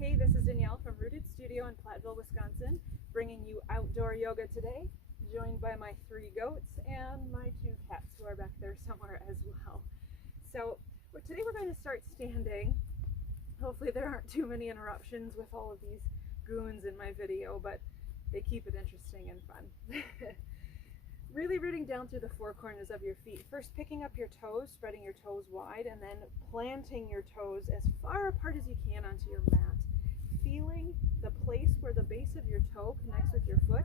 Hey, this is Danielle from Rooted Studio in Platteville, Wisconsin, bringing you outdoor yoga today, joined by my 3 goats and my 2 cats who are back there somewhere as well. So today we're going to start standing. Hopefully there aren't too many interruptions with all of these goons in my video, but they keep it interesting and fun. Really rooting down through the 4 corners of your feet. First picking up your toes, spreading your toes wide, and then planting your toes as far apart as you can onto your mat. Feeling the place where the base of your toe connects with your foot.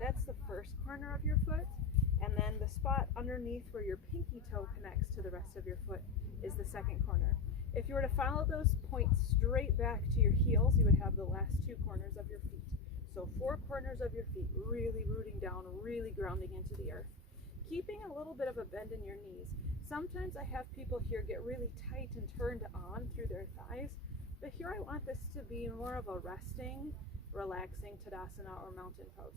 That's the first corner of your foot. And then the spot underneath where your pinky toe connects to the rest of your foot is the second corner. If you were to follow those points straight back to your heels, you would have the last 2 corners of your feet. So 4 corners of your feet, really rooting down, really grounding into the earth. Keeping a little bit of a bend in your knees. Sometimes I have people here get really tight and turned on through their thighs, but here I want this to be more of a resting, relaxing Tadasana or mountain pose.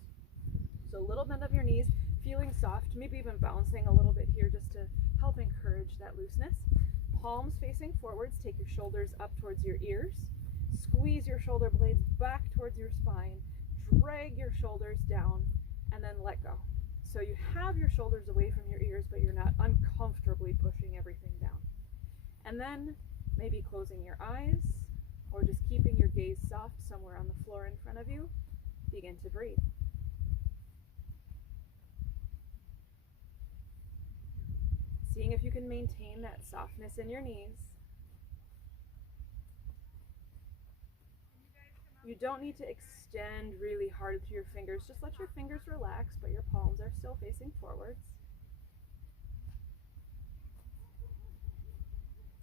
So a little bend of your knees, feeling soft, maybe even bouncing a little bit here just to help encourage that looseness. Palms facing forwards, take your shoulders up towards your ears. Squeeze your shoulder blades back towards your spine. Drag your shoulders down and then let go. So you have your shoulders away from your ears, but you're not uncomfortably pushing everything down. And then maybe closing your eyes or just keeping your gaze soft somewhere on the floor in front of you. Begin to breathe. Seeing if you can maintain that softness in your knees. You don't need to extend really hard through your fingers. Just let your fingers relax, but your palms are still facing forwards.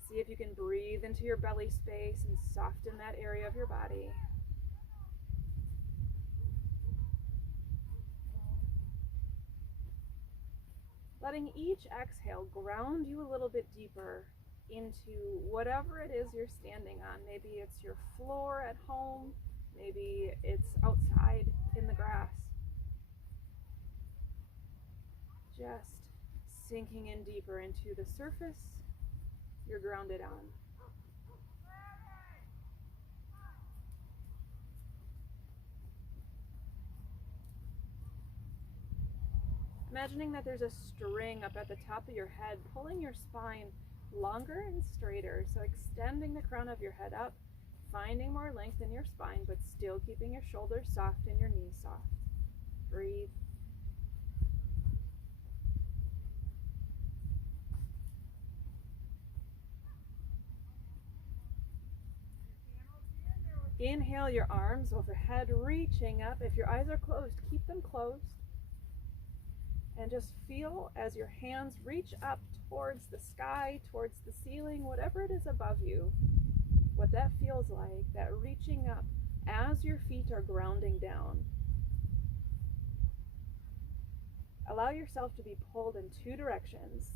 See if you can breathe into your belly space and soften that area of your body. Letting each exhale ground you a little bit deeper into whatever it is you're standing on. Maybe it's your floor at home. Maybe it's outside in the grass. Just sinking in deeper into the surface you're grounded on. Imagining that there's a string up at the top of your head, pulling your spine longer and straighter. So extending the crown of your head up, finding more length in your spine, but still keeping your shoulders soft and your knees soft. Breathe. Inhale your arms overhead, reaching up. If your eyes are closed, keep them closed. And just feel as your hands reach up towards the sky, towards the ceiling, whatever it is above you, what that feels like, that reaching up as your feet are grounding down. Allow yourself to be pulled in 2 directions,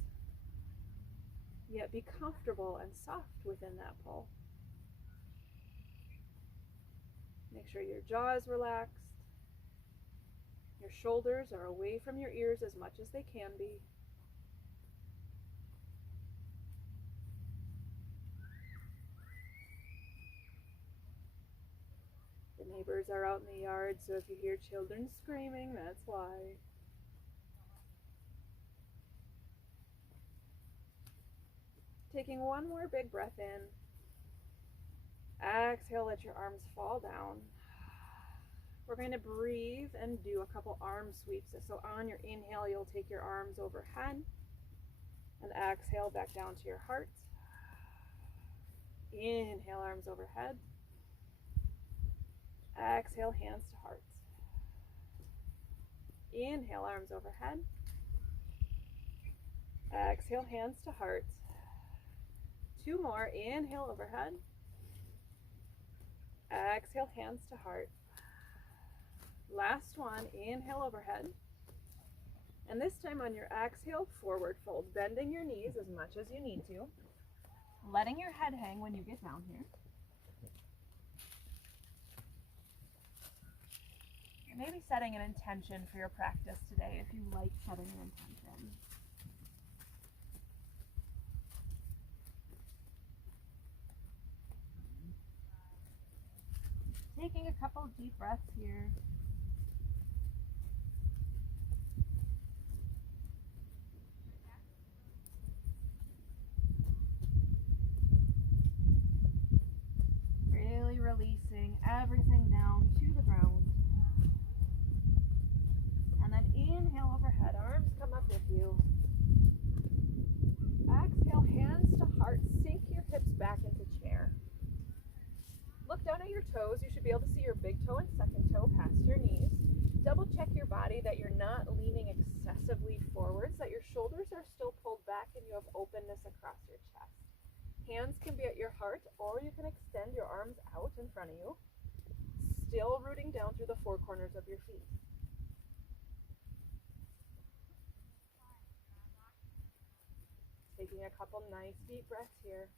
yet be comfortable and soft within that pull. Make sure your jaw is relaxed. Your shoulders are away from your ears as much as they can be. The neighbors are out in the yard, so if you hear children screaming, that's why. Taking one more big breath in. Exhale, let your arms fall down. We're going to breathe and do a couple arm sweeps. So on your inhale, you'll take your arms overhead and exhale back down to your heart. Inhale, arms overhead. Exhale, hands to heart. Inhale, arms overhead. Exhale, hands to heart. 2 more. Inhale, overhead. Exhale, hands to heart. Last one, inhale overhead. And this time on your exhale, forward fold, bending your knees as much as you need to. Letting your head hang when you get down here. Maybe setting an intention for your practice today if you like setting an intention. Taking a couple deep breaths here. Really releasing everything down to the ground. And then inhale overhead, arms come up with you. Exhale, hands to heart, sink your hips back into chair. Look down at your toes. You should be able to see your big toe and second toe past your knees. Double check your body that you're not leaning excessively forwards, that your shoulders are still pulled back and you have openness across your chest. Hands can be at your heart, or you can extend your arms out in front of you, still rooting down through the four corners of your feet. Taking a couple nice deep breaths here.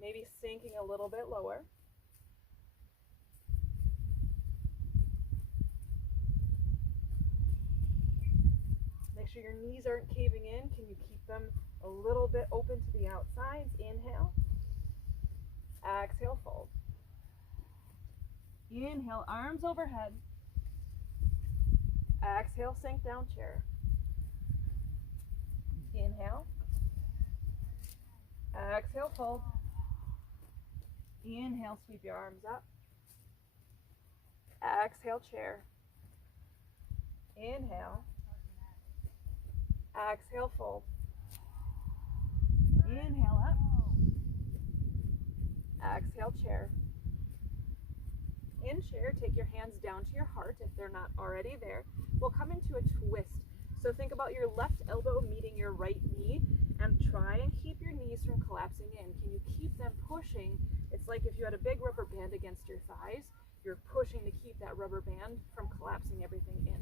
Maybe sinking a little bit lower. Make sure your knees aren't caving in. Can you keep them a little bit open to the outsides? Inhale. Exhale, fold. Inhale, arms overhead. Exhale, sink down chair. Inhale. Exhale, fold. Inhale, sweep your arms up. Exhale, chair. Inhale. Exhale, fold. Inhale up. Exhale, chair. In chair, take your hands down to your heart if they're not already there. We'll come into a twist. So think about your left elbow meeting your right knee and try and keep your knees from collapsing in. Can you keep them pushing? It's like if you had a big rubber band against your thighs, you're pushing to keep that rubber band from collapsing everything in.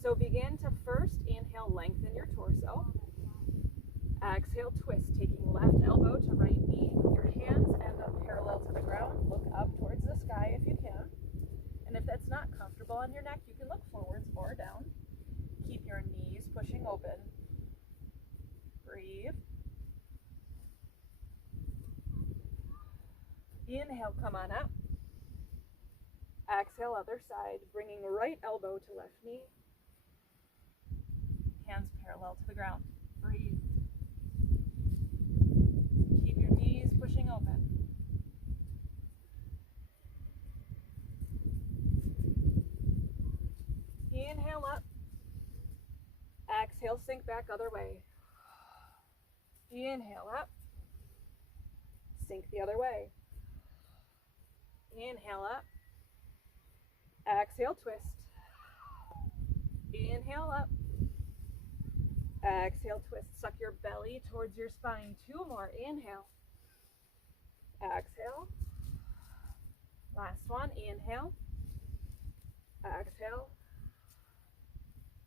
So begin to first inhale, lengthen your torso. Exhale, twist, taking left elbow to right knee. Your hands end up parallel to the ground. Look up towards the sky if you can. And if that's not comfortable on your neck, you can look forwards or down. Keep your knees pushing open. Breathe. Inhale, come on up. Exhale, other side, bringing right elbow to left knee. Hands parallel to the ground. Breathe. Keep your knees pushing open. Inhale up. Exhale, sink back other way. Inhale up. Sink the other way. Inhale up. Exhale, twist. Inhale up. Exhale, twist. Suck your belly towards your spine. Two more. Inhale. Exhale. Last one. Inhale. Exhale.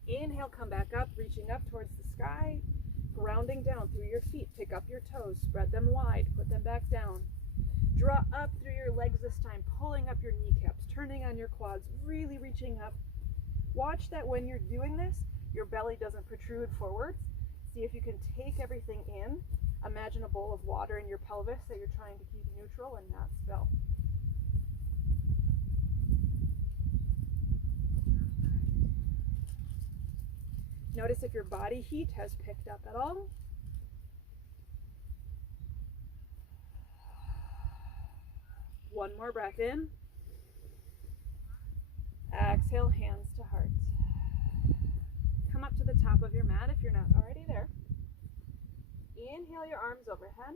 Inhale, come back up, reaching up towards the sky, grounding down through your feet. Pick up your toes, spread them wide, put them back down. Draw up through your legs this time, pulling up your kneecaps, turning on your quads, really reaching up. Watch that when you're doing this, your belly doesn't protrude forwards. See if you can take everything in. Imagine a bowl of water in your pelvis that you're trying to keep neutral and not spill. Notice if your body heat has picked up at all. One more breath in. Exhale, hands to heart. Come up to the top of your mat if you're not already there. Inhale your arms overhead.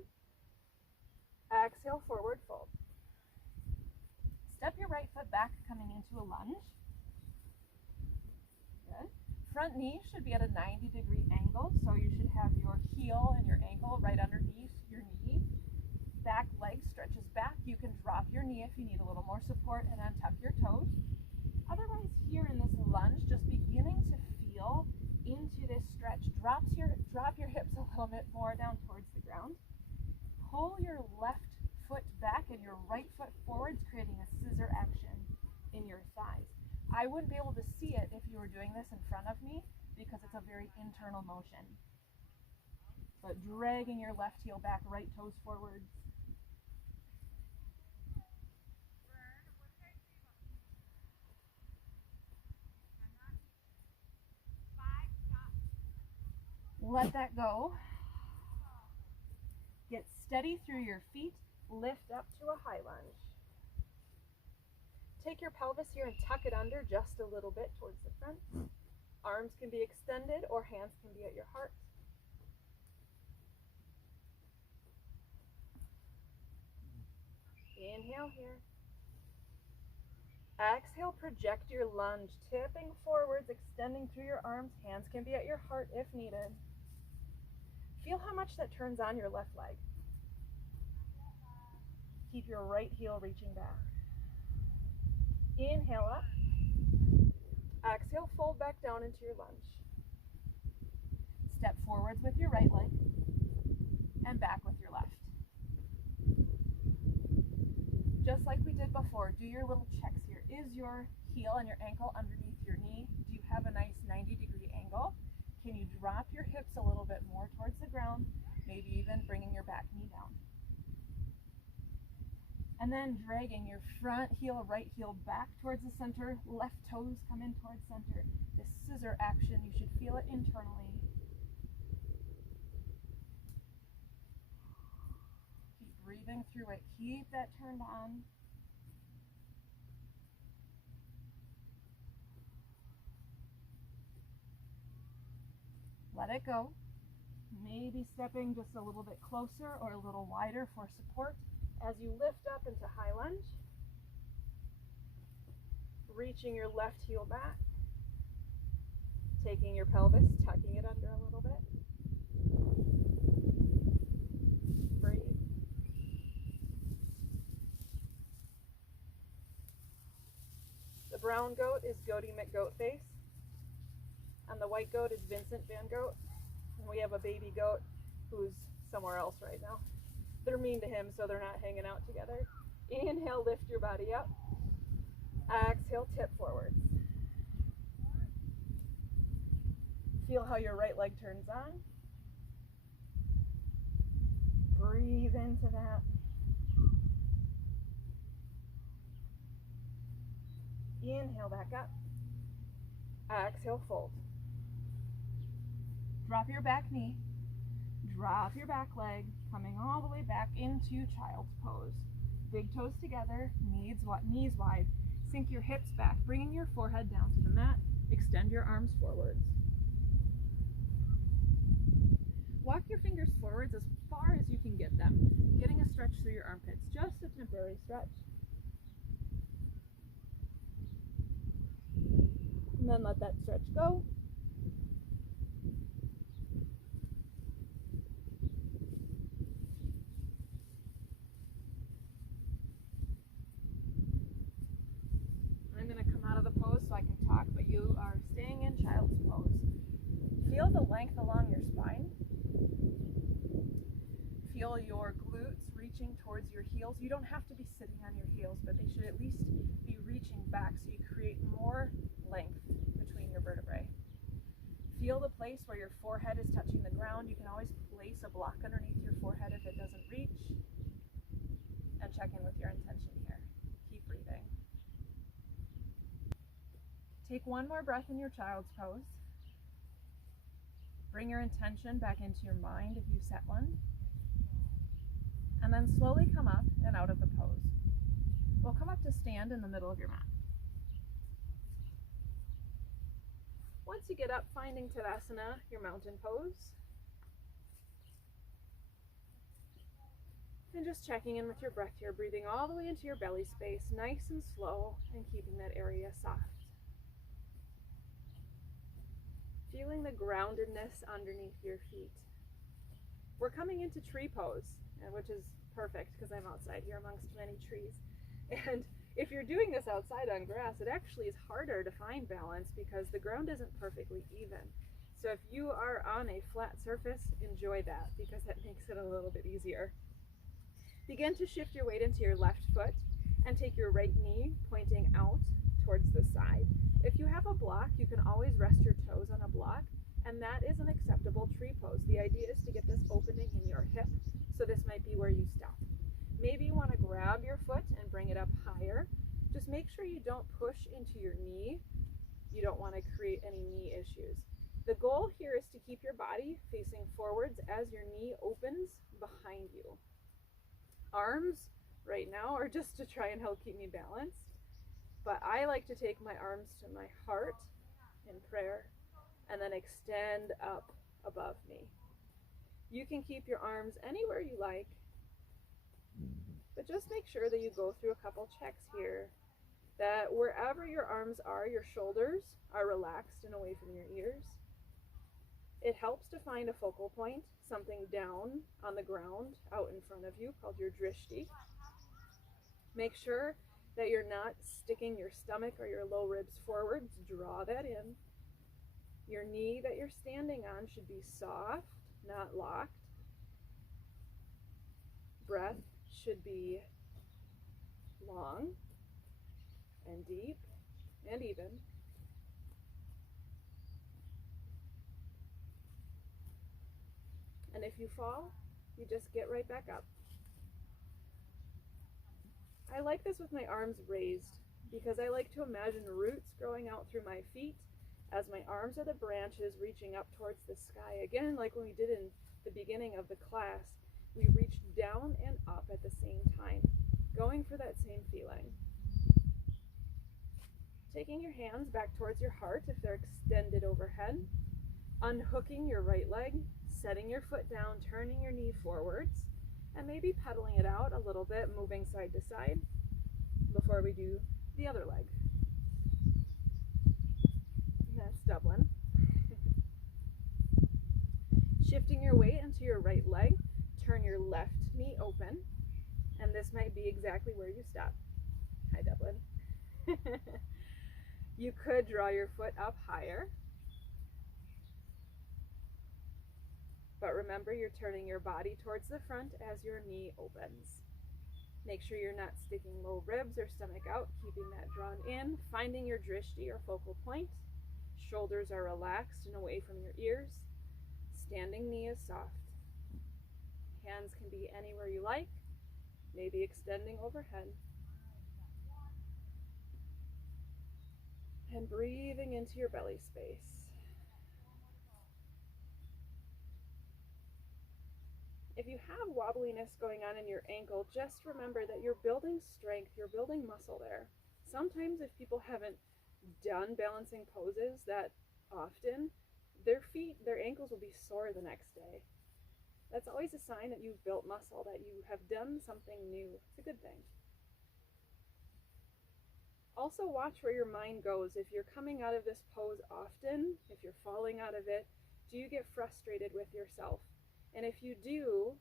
Exhale, forward fold. Step your right foot back, coming into a lunge. Good. Front knee should be at a 90-degree angle, so you should have your heel and your ankle right underneath your knee. Back leg stretches back. You can drop your knee if you need a little more support and untuck your toes. Otherwise, here in this lunge, just beginning to feel into this stretch. Drop your hips a little bit more down towards the ground. Pull your left foot back and your right foot forwards, creating a scissor action in your thighs. I wouldn't be able to see it if you were doing this in front of me because it's a very internal motion. But dragging your left heel back, right toes forwards. Let that go. Get steady through your feet. Lift up to a high lunge. Take your pelvis here and tuck it under just a little bit towards the front. Arms can be extended or hands can be at your heart. Inhale here. Exhale, project your lunge, tipping forwards, extending through your arms. Hands can be at your heart if needed. Feel how much that turns on your left leg. Keep your right heel reaching back. Inhale up. Exhale, fold back down into your lunge. Step forwards with your right leg and back with your left. Just like we did before, do your little checks here. Is your heel and your ankle underneath your knee? Do you have a nice 90-degree angle? Can you drop your hips a little bit more towards the ground? Maybe even bringing your back knee down. And then dragging your front heel, right heel back towards the center. Left toes come in towards center. This scissor action, you should feel it internally. Keep breathing through it. Keep that turned on. Let it go. Maybe stepping just a little bit closer or a little wider for support. As you lift up into high lunge, reaching your left heel back, taking your pelvis, tucking it under a little bit. Breathe. The brown goat is Goaty McGoatface, and the white goat is Vincent Van Goat, and we have a baby goat who's somewhere else right now. They're mean to him, so they're not hanging out together. Inhale, lift your body up. Exhale, tip forwards. Feel how your right leg turns on. Breathe into that. Inhale, back up. Exhale, fold. Drop your back knee. Drop your back leg, coming all the way back into child's pose. Big toes together, knees wide. Sink your hips back, bringing your forehead down to the mat. Extend your arms forwards. Walk your fingers forwards as far as you can get them, getting a stretch through your armpits, just a temporary stretch. And then let that stretch go. So I can talk, but you are staying in child's pose. Feel the length along your spine. Feel your glutes reaching towards your heels. You don't have to be sitting on your heels, but they should at least be reaching back so you create more length between your vertebrae. Feel the place where your forehead is touching the ground. You can always place a block underneath your forehead if it doesn't reach. And check in with your intention here. Keep breathing. Take one more breath in your child's pose. Bring your intention back into your mind if you set one. And then slowly come up and out of the pose. We'll come up to stand in the middle of your mat. Once you get up, finding Tadasana, your mountain pose. And just checking in with your breath here, breathing all the way into your belly space, nice and slow, and keeping that area soft. Feeling the groundedness underneath your feet. We're coming into tree pose, which is perfect because I'm outside here amongst many trees. And if you're doing this outside on grass, it actually is harder to find balance because the ground isn't perfectly even. So if you are on a flat surface, enjoy that because that makes it a little bit easier. Begin to shift your weight into your left foot and take your right knee pointing out towards the side. If you have a block, you can always rest your toes on a block, and that is an acceptable tree pose. The idea is to get this opening in your hip, so this might be where you stop. Maybe you want to grab your foot and bring it up higher. Just make sure you don't push into your knee. You don't want to create any knee issues. The goal here is to keep your body facing forwards as your knee opens behind you. Arms right now are just to try and help keep me balanced, but I like to take my arms to my heart in prayer and then extend up above me. You can keep your arms anywhere you like, but just make sure that you go through a couple checks here, that wherever your arms are, your shoulders are relaxed and away from your ears. It helps to find a focal point, something down on the ground out in front of you called your drishti. Make sure that you're not sticking your stomach or your low ribs forwards. Draw that in. Your knee that you're standing on should be soft, not locked. Breath should be long and deep and even. And if you fall, you just get right back up. I like this with my arms raised because I like to imagine roots growing out through my feet as my arms are the branches reaching up towards the sky. Again, like when we did in the beginning of the class, we reached down and up at the same time, going for that same feeling. Taking your hands back towards your heart if they're extended overhead, unhooking your right leg, setting your foot down, turning your knee forwards, and maybe pedaling it out a little bit, moving side to side before we do the other leg. That's Dublin. Shifting your weight into your right leg, turn your left knee open, and this might be exactly where you stop. Hi, Dublin. You could draw your foot up higher, but remember you're turning your body towards the front as your knee opens. Make sure you're not sticking low ribs or stomach out, keeping that drawn in, finding your drishti or focal point. Shoulders are relaxed and away from your ears. Standing knee is soft. Hands can be anywhere you like, maybe extending overhead. And breathing into your belly space. If you have wobbliness going on in your ankle, just remember that you're building strength, you're building muscle there. Sometimes if people haven't done balancing poses that often, their feet, their ankles will be sore the next day. That's always a sign that you've built muscle, that you have done something new. It's a good thing. Also watch where your mind goes. If you're coming out of this pose often, if you're falling out of it, do you get frustrated with yourself? And if you do,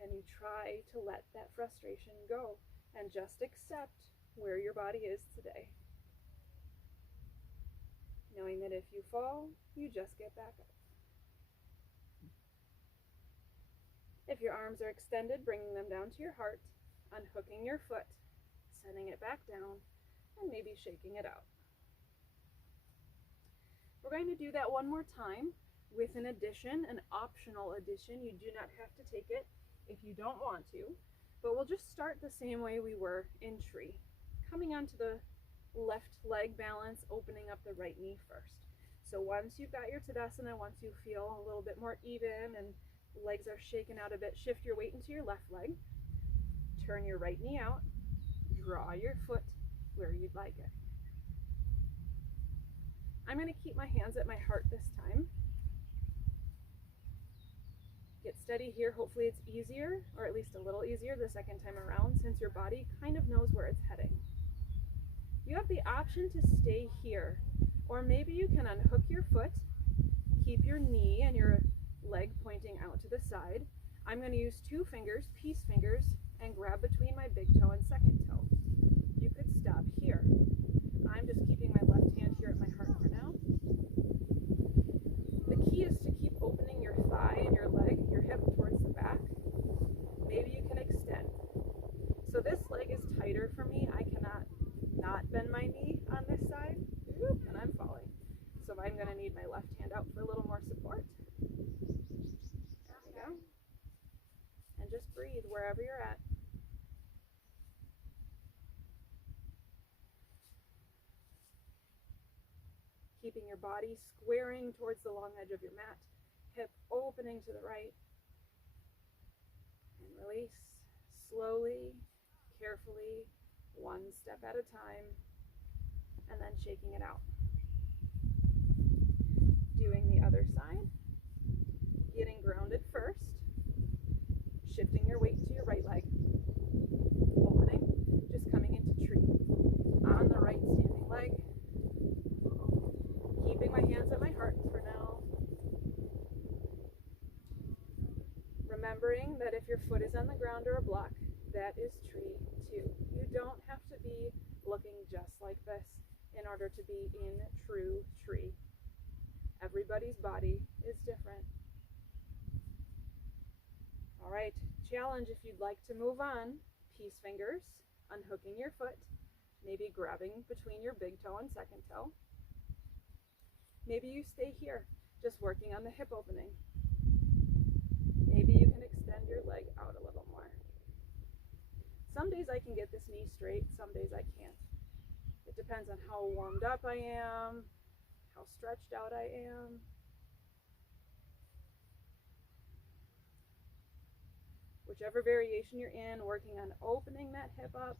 can you try to let that frustration go and just accept where your body is today? Knowing that if you fall, you just get back up. If your arms are extended, bringing them down to your heart, unhooking your foot, setting it back down, and maybe shaking it out. We're going to do that one more time with an addition, an optional addition. You do not have to take it if you don't want to, but we'll just start the same way we were in tree. Coming onto the left leg balance, opening up the right knee first. So once you've got your Tadasana, once you feel a little bit more even and legs are shaken out a bit, shift your weight into your left leg, turn your right knee out, draw your foot where you'd like it. I'm going to keep my hands at my heart this time. Get steady here. Hopefully it's easier, or at least a little easier the second time around, since your body kind of knows where it's heading. You have the option to stay here, or maybe you can unhook your foot, keep your knee and your leg pointing out to the side. I'm going to use two fingers, peace fingers, and grab between my big toe and second toe. You could stop here. I'm just keeping my left hand here at my heart for now. The key is to keep opening your thigh and your leg, your hip towards the back. Maybe you can extend. So this leg is tighter for me. I cannot not bend my knee on this side, and I'm falling. So I'm going to need my left hand out for a little more support. There we go. And just breathe wherever you're at. keeping your body squaring towards the long edge of your mat, hip opening to the right, and release slowly, carefully, one step at a time, and then shaking it out. Doing the other side, getting grounded first, shifting your weight to your right leg, opening, just coming into tree, on the right standing leg, keeping my hands at my heart for now, remembering that if your foot is on the ground or a block, that is tree too. You don't have to be looking just like this in order to be in true tree. Everybody's body is different. All right, challenge if you'd like to move on. Peace fingers, unhooking your foot, maybe grabbing between your big toe and second toe. Maybe you stay here, just working on the hip opening. Maybe you can extend your leg out a little more. Some days I can get this knee straight, some days I can't. It depends on how warmed up I am, how stretched out I am. Whichever variation you're in, working on opening that hip up.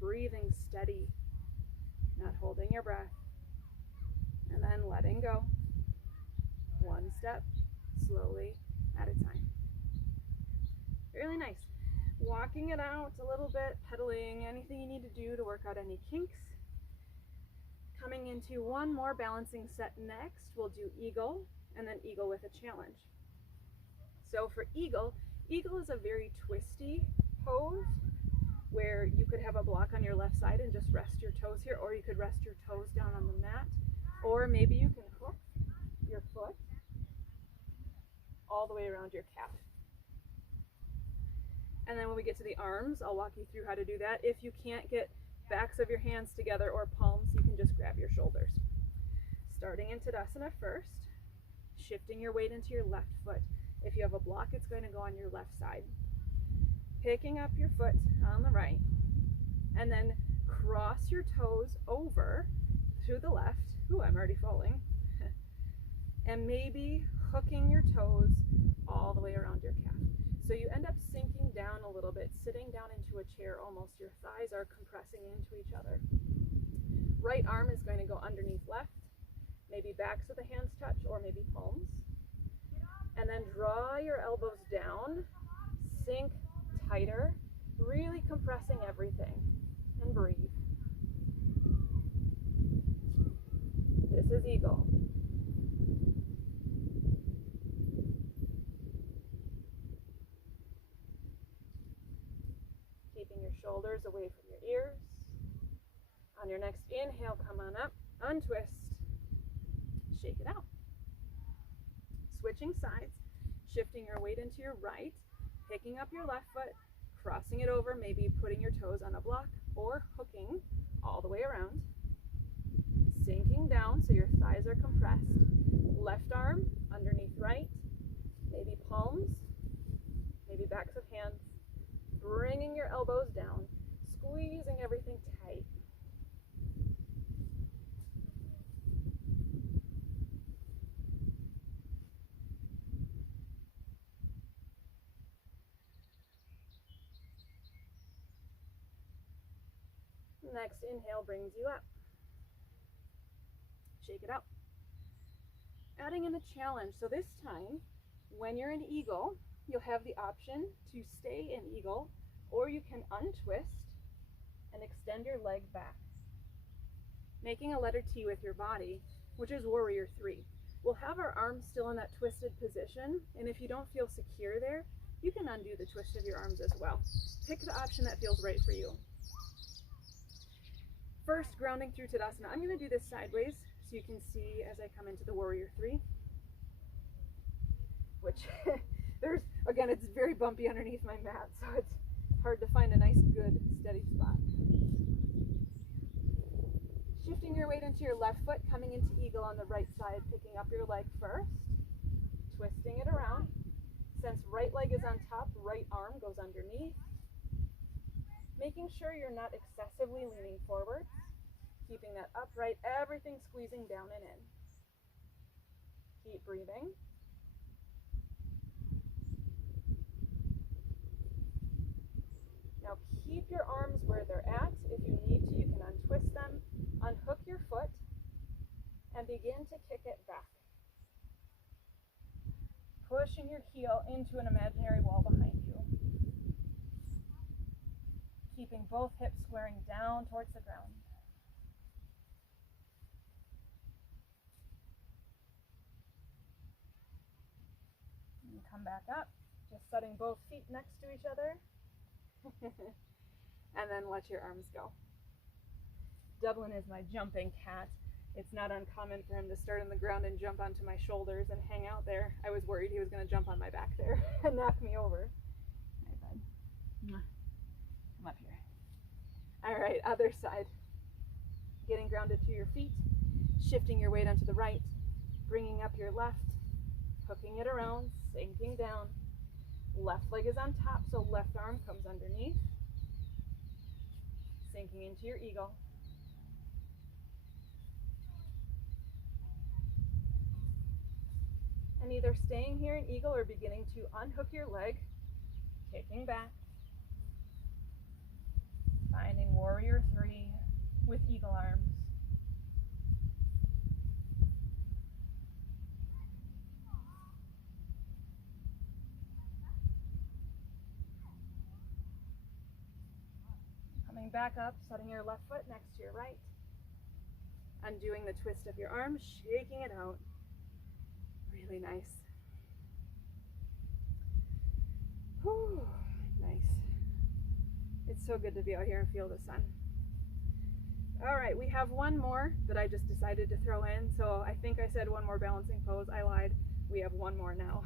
Breathing steady, not holding your breath. And then letting go. One step, slowly, at a time. Really nice. Walking it out a little bit, pedaling, anything you need to do to work out any kinks. Coming into one more balancing set next, we'll do eagle, and then eagle with a challenge. So for eagle, eagle is a very twisty pose where you could have a block on your left side and just rest your toes here, or you could rest your toes down on the mat, or maybe you can hook your foot all the way around your calf. And then when we get to the arms, I'll walk you through how to do that. If you can't get backs of your hands together or palms, you can just grab your shoulders. Starting in Tadasana first, shifting your weight into your left foot. If you have a block, it's going to go on your left side. Picking up your foot on the right, and then cross your toes over to the left. Ooh, I'm already falling. And maybe hooking your toes all the way around your calf. So you end up sinking down a little bit, sitting down into a chair almost. Your thighs are compressing into each other. Right arm is going to go underneath left. Maybe backs of the hands touch, or maybe palms. And then draw your elbows down, sink tighter, really compressing everything, and breathe. This is eagle. Keeping your shoulders away from your ears. On your next inhale, come on up, untwist, shake it out. Switching sides, shifting your weight into your right, picking up your left foot, crossing it over, maybe putting your toes on a block, or hooking all the way around. Sinking down so your thighs are compressed. Left arm underneath right, maybe palms, maybe backs of hands. Bringing your elbows down, squeezing everything tight. Next inhale brings you up. Shake it out. Adding in a challenge. So this time, when you're in eagle, you'll have the option to stay in eagle, or you can untwist and extend your leg back, making a letter T with your body, which is warrior 3. We'll have our arms still in that twisted position, and if you don't feel secure there, you can undo the twist of your arms as well. Pick the option that feels right for you. First, grounding through Tadasana. I'm going to do this sideways so you can see as I come into the warrior 3, which again, it's very bumpy underneath my mat, so it's hard to find a nice, good, steady spot. Shifting your weight into your left foot, coming into eagle on the right side, picking up your leg first, twisting it around. Since right leg is on top, right arm goes underneath. Making sure you're not excessively leaning forward. keeping that upright, everything squeezing down and in. Keep breathing. Now keep your arms where they're at. If you need to, you can untwist them, unhook your foot, and begin to kick it back. Pushing your heel into an imaginary wall behind you. Keeping both hips squaring down towards the ground. And come back up, just setting both feet next to each other. And then let your arms go. Dublin is my jumping cat. It's not uncommon for him to start on the ground and jump onto my shoulders and hang out there. I was worried he was going to jump on my back there and knock me over. Hi, bud. Come up here. All right, other side. Getting grounded through your feet, shifting your weight onto the right, bringing up your left, hooking it around, sinking down. Left leg is on top, so left arm comes underneath, sinking into your eagle. And either staying here in eagle or beginning to unhook your leg, kicking back, finding warrior 3 with eagle arms. Coming back up, setting your left foot next to your right, undoing the twist of your arm, shaking it out. Really nice. Whew, nice. It's so good to be out here and feel the sun. All right, we have one more that I just decided to throw in. So I think I said one more balancing pose. I lied. We have one more now.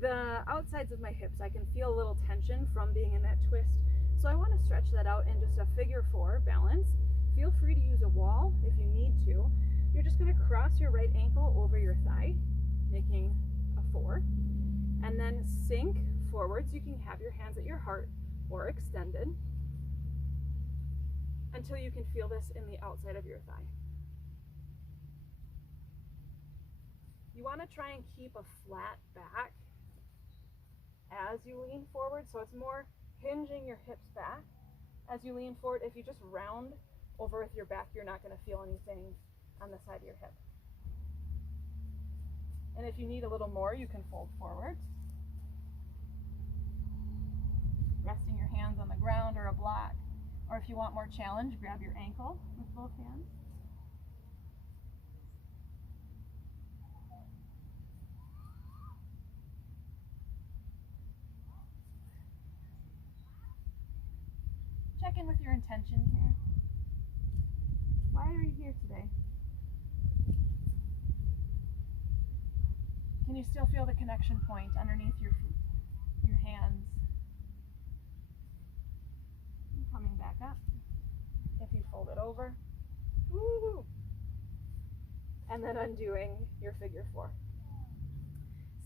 The outsides of my hips, I can feel a little tension from being in that twist. So I want to stretch that out in just a figure 4 balance. Feel free to use a wall if you need to. You're just going to cross your right ankle over your thigh, making a 4, and then sink forwards. You can have your hands at your heart or extended until you can feel this in the outside of your thigh. You want to try and keep a flat back as you lean forward, so it's more hinging your hips back as you lean forward. If you just round over with your back, you're not going to feel anything on the side of your hip. And if you need a little more, you can fold forward, resting your hands on the ground or a block. Or if you want more challenge, grab your ankle with both hands. Check in with your intention here. Why are you here today? Can you still feel the connection point underneath your feet, your hands? And coming back up. If you fold it over. Woo! And then undoing your figure 4.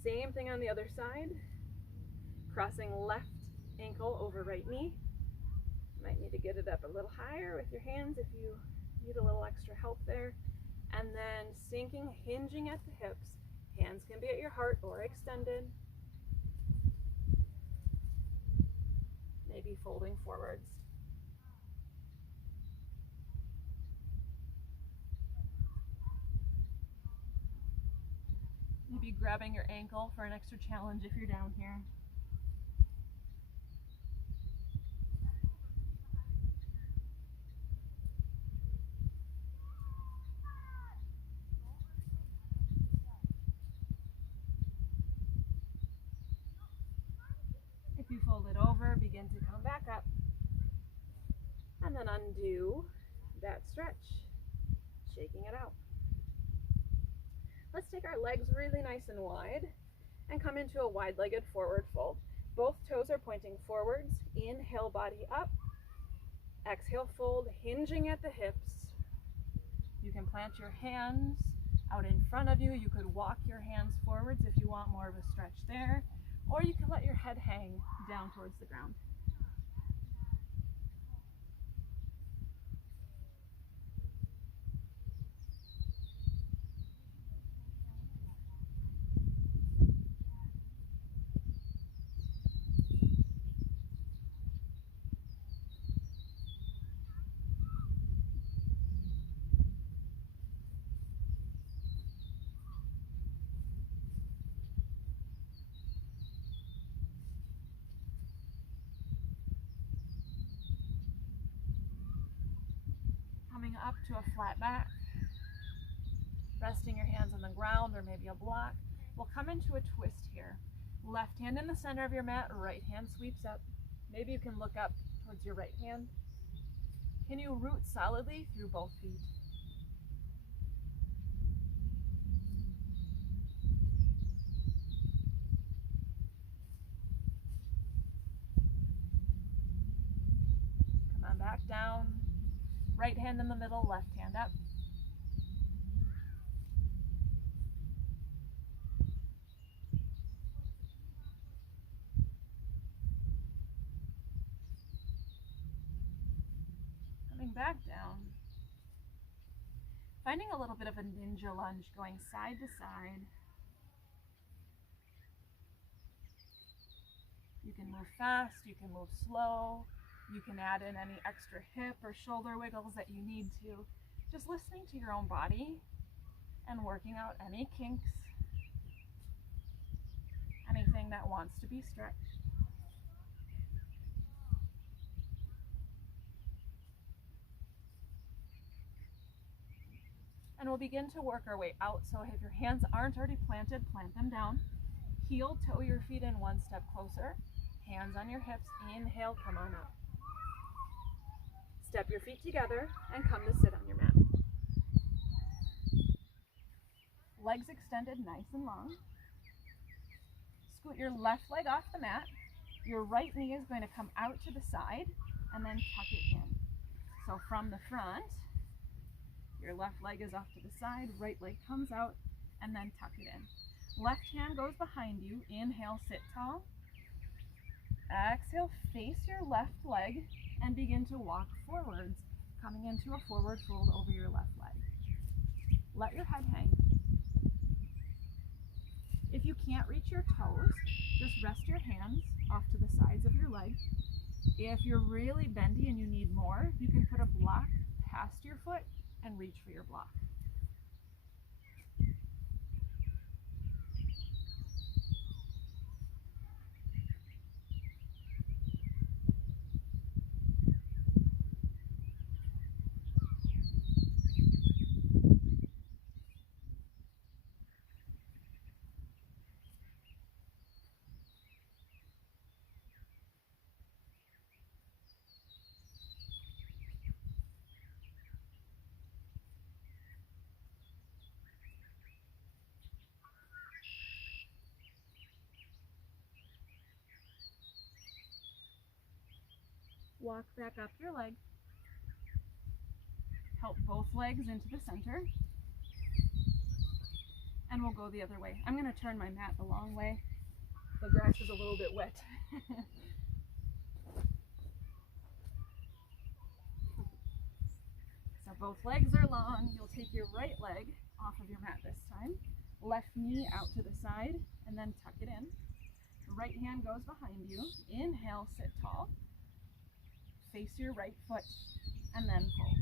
Same thing on the other side. Crossing left ankle over right knee. Might need to get it up a little higher with your hands if you need a little extra help there. And then sinking, hinging at the hips. Hands can be at your heart or extended. Maybe folding forwards. Maybe grabbing your ankle for an extra challenge if you're down here. If you fold it over, begin to come back up. And then undo that stretch, shaking it out. Let's take our legs really nice and wide and come into a wide-legged forward fold. Both toes are pointing forwards. Inhale, body up. Exhale, fold, hinging at the hips. You can plant your hands out in front of you. You could walk your hands forwards if you want more of a stretch there, or you can let your head hang down towards the ground. Coming up to a flat back, resting your hands on the ground or maybe a block. We'll come into a twist here. Left hand in the center of your mat, right hand sweeps up. Maybe you can look up towards your right hand. Can you root solidly through both feet? Come on back down. Right hand in the middle, left hand up. Coming back down. Finding a little bit of a ninja lunge, going side to side. You can move fast, you can move slow. You can add in any extra hip or shoulder wiggles that you need to. Just listening to your own body and working out any kinks, anything that wants to be stretched. And we'll begin to work our way out. So if your hands aren't already planted, plant them down. Heel toe your feet in one step closer. Hands on your hips. Inhale, come on up. Step your feet together and come to sit on your mat. Legs extended nice and long. Scoot your left leg off the mat. Your right knee is going to come out to the side and then tuck it in. So from the front, your left leg is off to the side, right leg comes out, and then tuck it in. Left hand goes behind you. Inhale, sit tall. Exhale, face your left leg and begin to walk forwards, coming into a forward fold over your left leg. Let your head hang. If you can't reach your toes, just rest your hands off to the sides of your leg. If you're really bendy and you need more, you can put a block past your foot and reach for your block. Walk back up your leg. Help both legs into the center. And we'll go the other way. I'm going to turn my mat the long way. The grass is a little bit wet. So both legs are long. You'll take your right leg off of your mat this time. Left knee out to the side and then tuck it in. Right hand goes behind you. Inhale, sit tall. Face your right foot and then fold.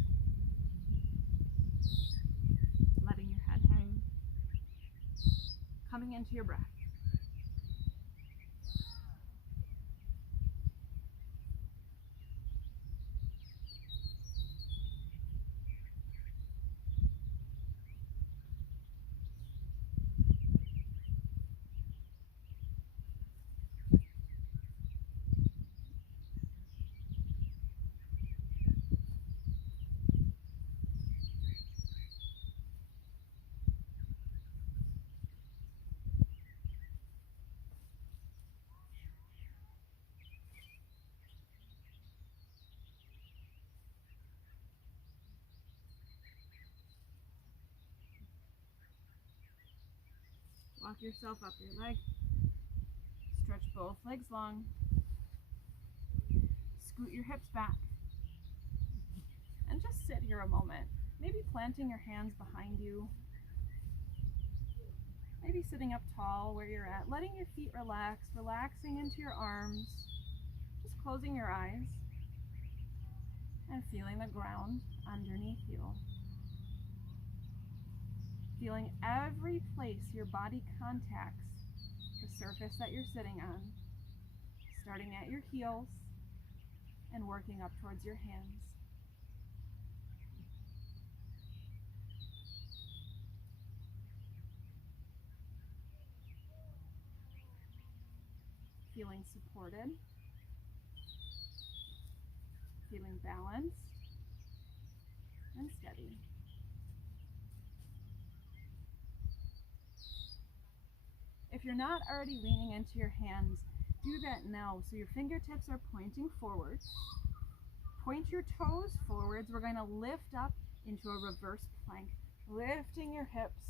Letting your head hang. Coming into your breath. Walk yourself up your leg. Stretch both legs long. Scoot your hips back. And just sit here a moment. Maybe planting your hands behind you. Maybe sitting up tall where you're at. Letting your feet relax, relaxing into your arms. Just closing your eyes. And feeling the ground underneath you. Feeling every place your body contacts the surface that you're sitting on, starting at your heels and working up towards your hands. feeling supported, feeling balanced and steady. If you're not already leaning into your hands, do that now. So your fingertips are pointing forwards. Point your toes forwards. We're going to lift up into a reverse plank, lifting your hips,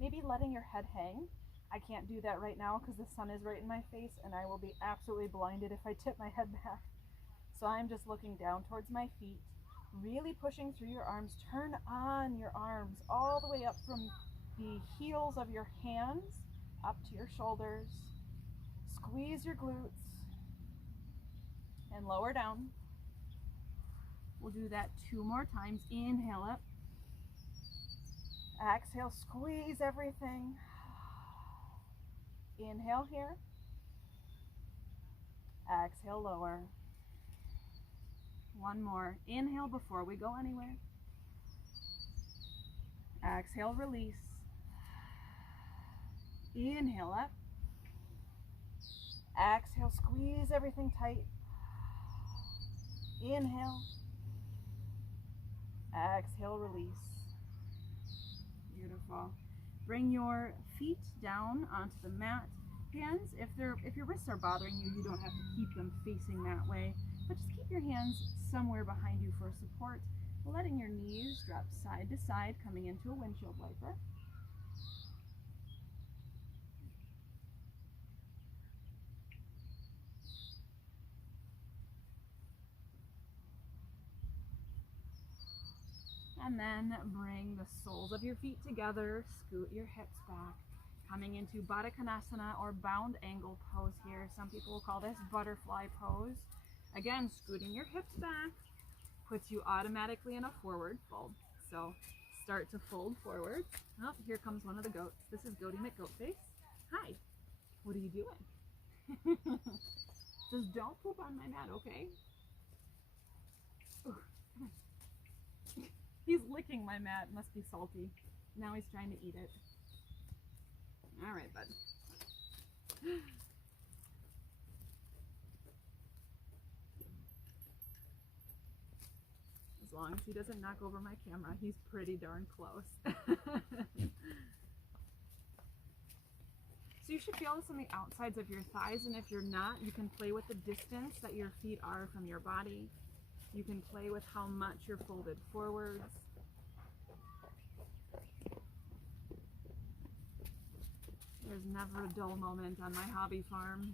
maybe letting your head hang. I can't do that right now because the sun is right in my face and I will be absolutely blinded if I tip my head back. So I'm just looking down towards my feet, really pushing through your arms. Turn on your arms all the way up from the heels of your hands up to your shoulders. Squeeze your glutes and lower down. We'll do that 2 more times. Inhale up. Exhale, squeeze everything. Inhale here. Exhale, lower. 1 more. Inhale before we go anywhere. Exhale, release. Inhale up. Exhale, squeeze everything tight. Inhale. Exhale, release. Beautiful. Bring your feet down onto the mat. Hands, if your wrists are bothering you, you don't have to keep them facing that way, but just keep your hands somewhere behind you for support, letting your knees drop side to side, coming into a windshield wiper. And then bring the soles of your feet together, scoot your hips back, coming into Baddha Konasana or bound angle pose here. Some people will call this butterfly pose. Again, scooting your hips back puts you automatically in a forward fold. So start to fold forward. Oh, here comes one of the goats. This is Goaty McGoatface. Hi, what are you doing? Just don't poop on my mat, okay? Ooh, come on. He's licking my mat, must be salty. Now he's trying to eat it. All right, bud. As long as he doesn't knock over my camera, he's pretty darn close. So you should feel this on the outsides of your thighs, and if you're not, you can play with the distance that your feet are from your body. You can play with how much you're folded forwards. There's never a dull moment on my hobby farm.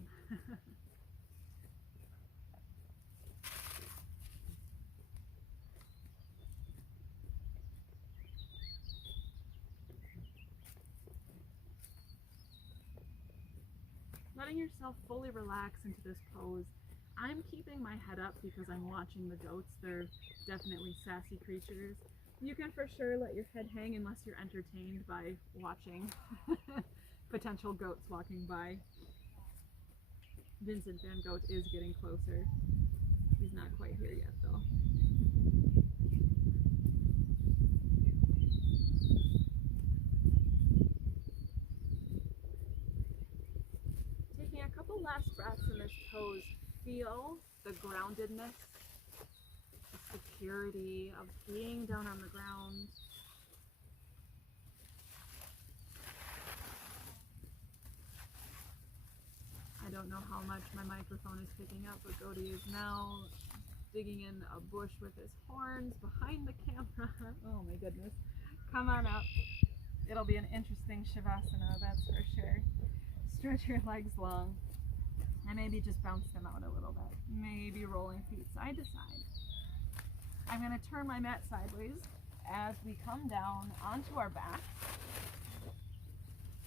Letting yourself fully relax into this pose. I'm keeping my head up because I'm watching the goats. They're definitely sassy creatures. You can for sure let your head hang unless you're entertained by watching potential goats walking by. Vincent Van Goat is getting closer. He's not quite here yet though. Taking a couple last breaths in this pose. Feel the groundedness, the security of being down on the ground. I don't know how much my microphone is picking up, but Goaty is now digging in a bush with his horns behind the camera. Oh my goodness. Come on up. It'll be an interesting Shavasana, that's for sure. Stretch your legs long. And maybe just bounce them out a little bit. Maybe rolling feet side to side. I'm going to turn my mat sideways as we come down onto our back.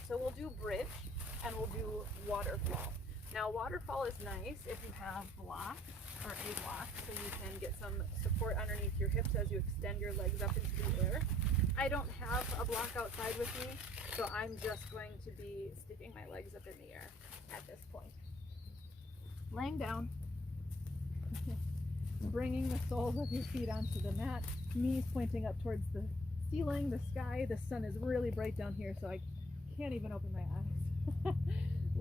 So we'll do bridge and we'll do waterfall. Now waterfall is nice if you have blocks or a block, so you can get some support underneath your hips as you extend your legs up into the air. I don't have a block outside with me, so I'm just going to be sticking my legs up in the air at this point. Laying down, bringing the soles of your feet onto the mat, knees pointing up towards the ceiling, the sky. The sun is really bright down here, so I can't even open my eyes.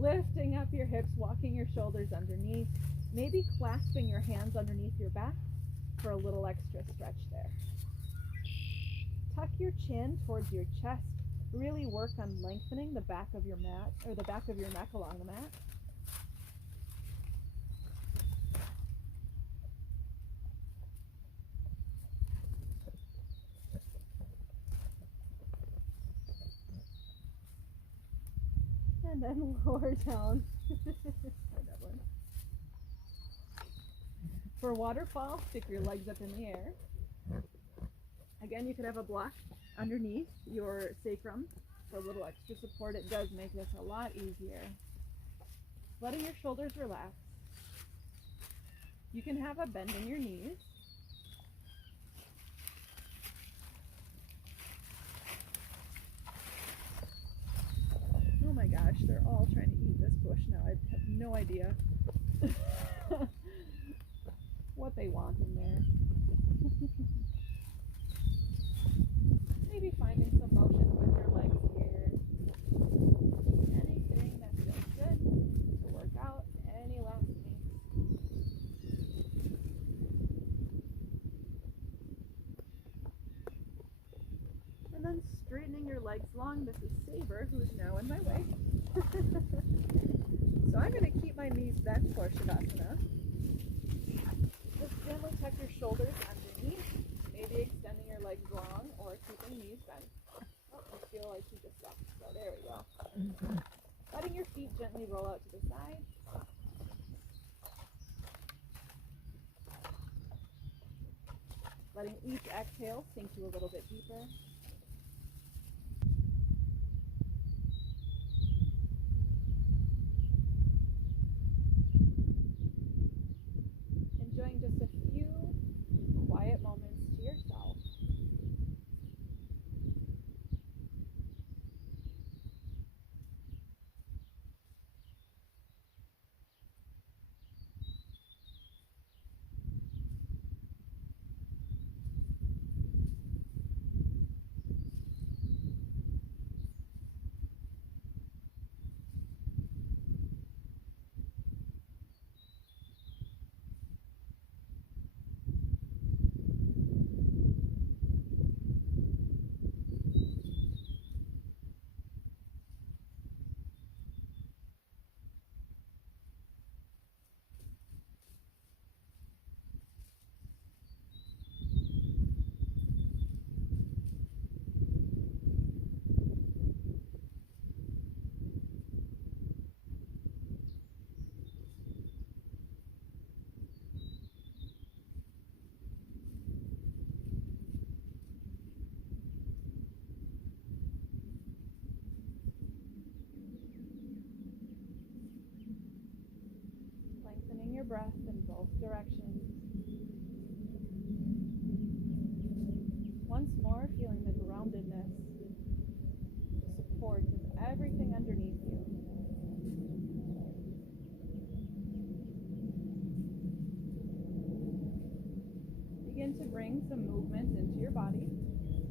Lifting up your hips, walking your shoulders underneath, maybe clasping your hands underneath your back for a little extra stretch there. Tuck your chin towards your chest. Really work on lengthening the back of your mat, or the back of your neck along the mat. And then lower down. For waterfall, stick your legs up in the air. Again, you could have a block underneath your sacrum for a little extra support. It does make this a lot easier. Letting your shoulders relax. You can have a bend in your knees. Oh my gosh, they're all trying to eat this bush now. I have no idea what they want in there. Maybe finding some motion with your legs here. Anything that feels good to work out any last minute. And then straightening your legs long. This is Saber, who is now in my way. So I'm going to keep my knees bent for Shavasana. Just gently tuck your shoulders underneath, maybe extending your legs long or keeping knees bent. Oh, I feel like you just left, so there we go. Letting your feet gently roll out to the side. Letting each exhale sink you a little bit deeper. Enjoying just a few quiet moments to yourself. Lengthening your breath in both directions. Once more, feeling the groundedness, the support of everything underneath you. Begin to bring some movement into your body,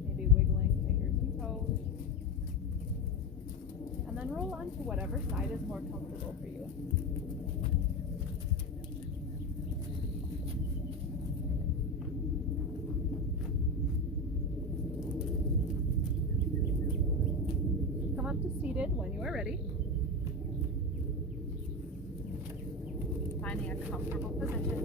maybe wiggling fingers and toes. And then roll on to whatever side is more comfortable for you. Come up to seated when you are ready. Finding a comfortable position.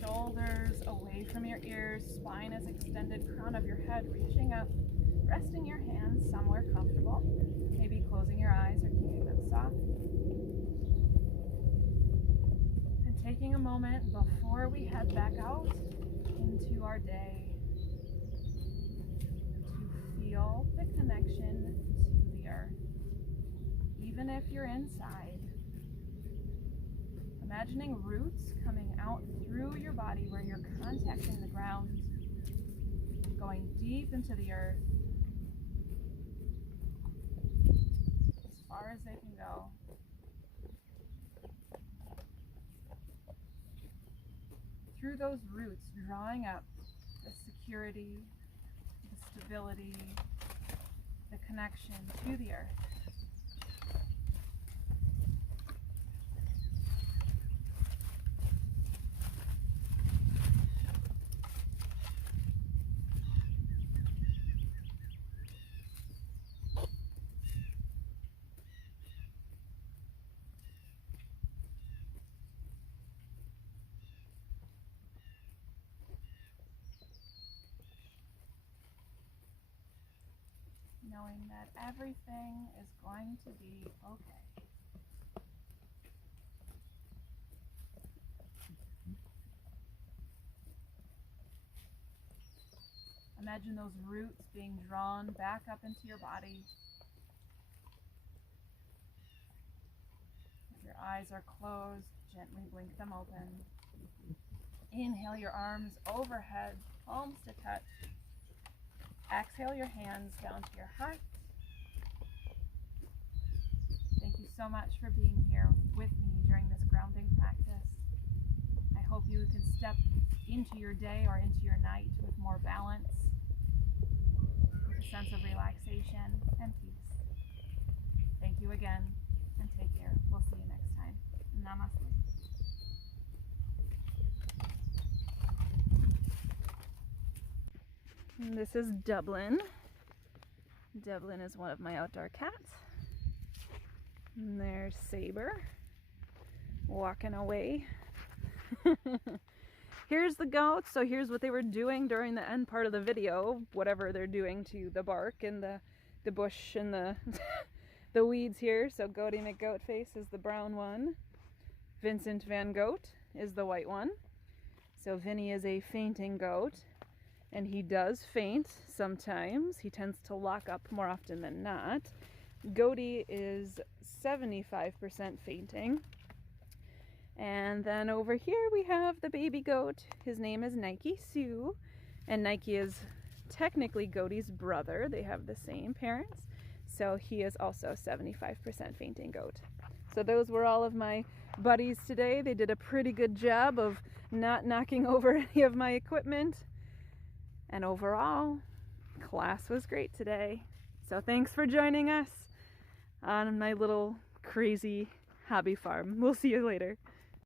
Shoulders away from your ears, spine is extended, crown of your head reaching up, resting your hands somewhere comfortable, maybe closing your eyes or keeping them soft. And taking a moment before we head back out into our day to feel the connection to the earth. Even if you're inside, imagining roots coming out through your body where you're contacting the ground, going deep into the earth, as far as they can go. Through those roots, drawing up the security, the stability, the connection to the earth. knowing that everything is going to be okay. Imagine those roots being drawn back up into your body. If your eyes are closed, gently blink them open. Inhale your arms overhead, palms to touch. Exhale your hands down to your heart. Thank you so much for being here with me during this grounding practice. I hope you can step into your day or into your night with more balance, with a sense of relaxation and peace. Thank you again, and take care. We'll see you next time. Namaste. This is Dublin. Dublin is one of my outdoor cats. And there's Saber, walking away. Here's the goats. So here's what they were doing during the end part of the video, whatever they're doing to the bark and the bush and the the weeds here. So Goaty McGoatface is the brown one. Vincent Van Goat is the white one. So Vinny is a fainting goat, and he does faint sometimes. He tends to lock up more often than not. Goaty is 75% fainting. And then over here we have the baby goat. His name is Nike Sue, and Nike is technically Goaty's brother. They have the same parents, so he is also 75% fainting goat. So those were all of my buddies today. They did a pretty good job of not knocking over any of my equipment, and overall, class was great today. So thanks for joining us on my little crazy hobby farm. We'll see you later.